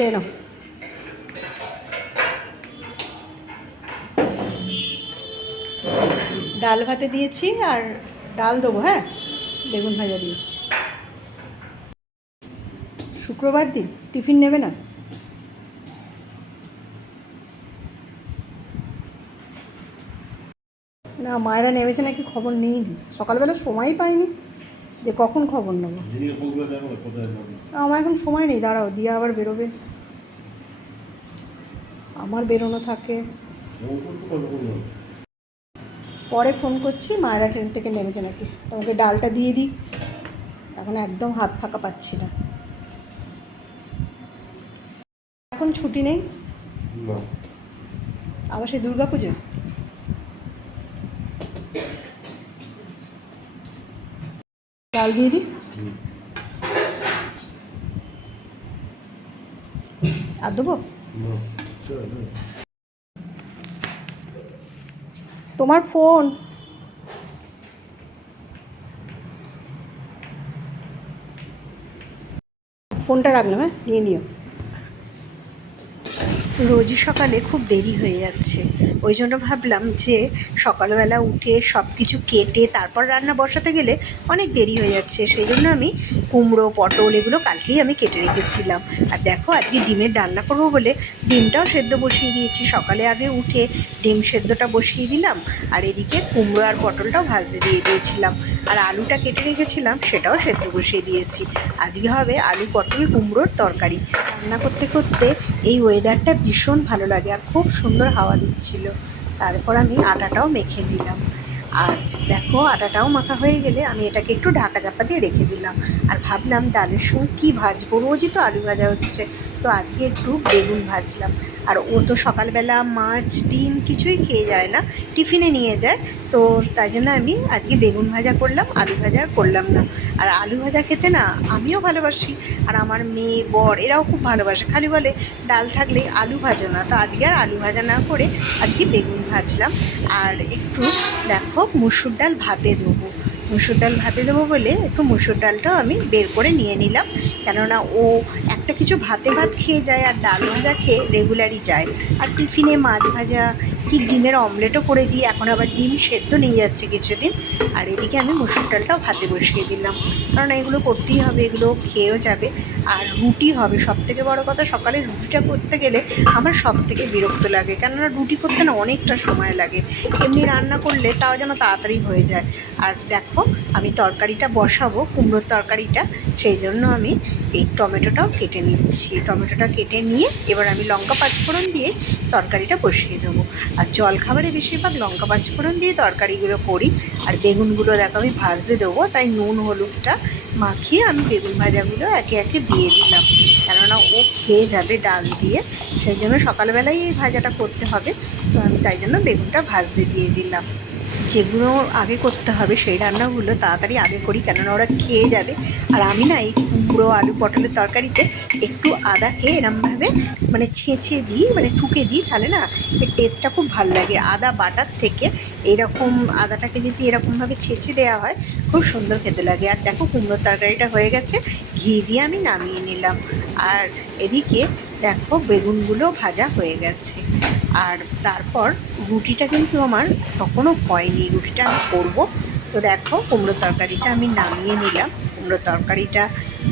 খেয়ে নাও। ডাল ভাতে দিয়েছি আর ডাল দেবো, হ্যাঁ, বেগুন ভাজা দিয়েছি। শুক্রবার দিন টিফিন নেবে না? না, মায়েরা নেমেছে নাকি খবর নেইনি, সকালবেলা সময়ই পাইনি যে কখন খবর নেবো। আমার এখন সময় নেই, দাঁড়াও, দিয়ে আবার বেরোবে, আমার বেরোনো থাকে। পরে ফোন করছি, মায়েরা ট্রেন থেকে নেমেছে নাকি। তোমাকে ডালটা দিয়ে দিই, এখন একদম হাত ফাঁকা পাচ্ছি না। এখন ছুটি নেই আবার সেই দুর্গা পুজো। ডাল দিয়ে দিই আর দেবো। তোমার ফোন, ফোনটা রাখলাম, হ্যাঁ, নিয়ে নিও। রোজই সকালে খুব দেরি হয়ে যাচ্ছে, ওই জন্য ভাবলাম যে সকালবেলা উঠে সব কিছু কেটে তারপর রান্না বসাতে গেলে অনেক দেরি হয়ে যাচ্ছে, সেই জন্য আমি কুমড়ো পটল এগুলো কালকেই আমি কেটে রেখেছিলাম। আর দেখো আজকে ডিমের রান্না করবো বলে ডিমটাও সেদ্ধ বসিয়ে দিয়েছি। সকালে আগে উঠে ডিম সেদ্ধটা বসিয়ে দিলাম, আর এদিকে কুমড়ো আর পটলটাও ভাজতে দিয়ে দিয়েছিলাম, আর আলুটা কেটে রেখেছিলাম সেটাও সেদ্ধ বসিয়ে দিয়েছি। আজকে হবে আলু পটল কুমড়োর তরকারি। রান্না করতে করতে এই ওয়েদারটা ভীষণ ভালো লাগে আর খুব সুন্দর হাওয়া দিচ্ছিল। তারপর আমি আটাটাও মেখে নিলাম, আর দেখো আটাটাও মাখা হয়ে গেলে আমি এটাকে একটু ঢাকা চাপা দিয়ে রেখে দিলাম। আর ভাবলাম ডালের সঙ্গে কী ভাজবো, রোজই তো আলু ভাজা হচ্ছে, তো আজকে একটু বেগুন ভাজলাম। আর ও তো সকালবেলা মাছ ডিম কিছুই খেয়ে যায় না, টিফিনে নিয়ে যায়, তো তাই জন্য আমি আজকে বেগুন ভাজা করলাম, আলু ভাজা আর করলাম না। আর আলু ভাজা খেতে না আমিও ভালোবাসি, আর আমার মেয়ে বর এরাও খুব ভালোবাসে, খালি বলে ডাল থাকলে আলু ভাজো না, তো আজকে আর আলু ভাজা না করে আজকে বেগুন ভাজলাম। আর একটু দেখো মুসুর ডাল ভাতে দেবো, মুসুর ডাল ভাতে দেবো বলে একটু মুসুর ডালটাও আমি বের করে নিয়ে নিলাম, কেননা ও একটা কিছু ভাতে ভাত খেয়ে যায় আর ডাল ভাজা খেয়ে রেগুলারই যায়। আর টিফিনে মাছ ভাজা কি ডিমের অমলেটও করে দিই, এখন আবার ডিম সেদ্ধ নিয়ে যাচ্ছে কিছুদিন। আর এদিকে আমি মুসুর ডালটাও ভাতে বসিয়ে দিলাম, কারণ এগুলো করতেই হবে, এগুলো খেয়েও যাবে। আর রুটি হবে, সবথেকে বড় কথা সকালে রুটিটা করতে গেলে আমার সবথেকে বিরক্ত লাগে, কেননা রুটি করতে না অনেকটা সময় লাগে, এমনি রান্না করলে তাও যেন তাড়াতাড়ি হয়ে যায়। আর দেখো আমি তরকারিটা বসাবো, কুমড়োর তরকারিটা, সেই জন্য আমি এই টমেটোটাও কেটে নিচ্ছি। টমেটোটা কেটে নিয়ে এবার আমি লঙ্কা পাঁচফোড়ন দিয়ে তরকারিটা বসিয়ে দেবো। আর জলখাবারে বেশিরভাগ লঙ্কা পাঁচফোড়ন দিয়ে তরকারিগুলো করি। আর বেগুনগুলো দেখো আমি ভাজতে দেবো, তাই নুন হলুদটা মাখিয়ে আমি বেগুন ভাজাগুলো একে একে দিয়ে দিলাম, কেননা ও খেয়ে যাবে ডাল দিয়ে, সেই জন্য সকালবেলাই এই ভাজাটা করতে হবে, তো আমি তাই জন্য বেগুনটা ভাজতে দিয়ে দিলাম। যেগুলো আগে করতে হবে সেই রান্নাগুলো তাড়াতাড়ি আগে করি, কেননা ওরা খেয়ে যাবে। আর আমি না এই কুমড়ো আলু পটলের তরকারিতে একটু আদাকে এরমভাবে মানে ছেঁচে দিই, মানে ঠুকে দিই, তাহলে না এর টেস্টটা খুব ভালো লাগে। আদা বাটার থেকে এরকম আদাটাকে যদি এরকমভাবে ছেঁচে দেওয়া হয় খুব সুন্দর খেতে লাগে। আর দেখো কুমড়োর তরকারিটা হয়ে গেছে, ঘি দিয়ে আমি নামিয়ে নিলাম। আর এদিকে দেখো বেগুনগুলো ভাজা হয়ে গেছে। আর তারপর রুটিটা কিন্তু আমার তখনও হয়নি, রুটিটা আমি করবো। তো দেখো কুমড়ো তরকারিটা আমি নামিয়ে নিলাম, কুমড়ো তরকারিটা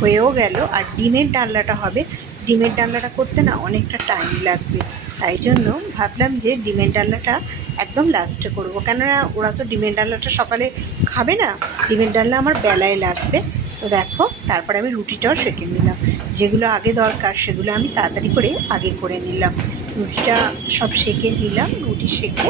হয়েও গেল। আর ডিমের ডালনাটা হবে, ডিমের ডালনাটা করতে না অনেকটা টাইম লাগবে, তাই জন্য ভাবলাম যে ডিমের ডালনাটা একদম লাস্টে করবো, কেননা ওরা তো ডিমের ডালনাটা সকালে খাবে না, ডিমের ডালনা আমার বেলায় লাগবে। তো দেখো তারপরে আমি রুটিটাও সেঁকে নিলাম, যেগুলো আগে দরকার সেগুলো আমি তাড়াতাড়ি করে আগে করে নিলাম। রুটিটা সব সেঁকে নিলাম, রুটি সেঁকে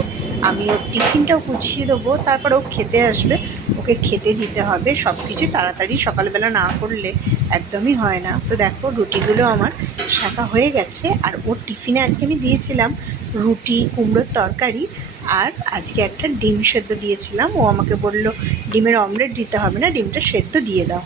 আমি ওর টিফিনটাও গুছিয়ে দেবো, তারপর ও খেতে আসবে, ওকে খেতে দিতে হবে। সব কিছু তাড়াতাড়ি সকালবেলা না করলে একদমই হয় না। তো দেখো রুটিগুলো আমার শাঁকা হয়ে গেছে। আর ওর টিফিনে আজকে আমি দিয়েছিলাম রুটি কুমড়োর তরকারি, আর আজকে একটা ডিম সেদ্ধ দিয়েছিলাম। ও আমাকে বলল ডিমের অমলেট দিতে হবে না, ডিমটা সেদ্ধ দিয়ে দাও।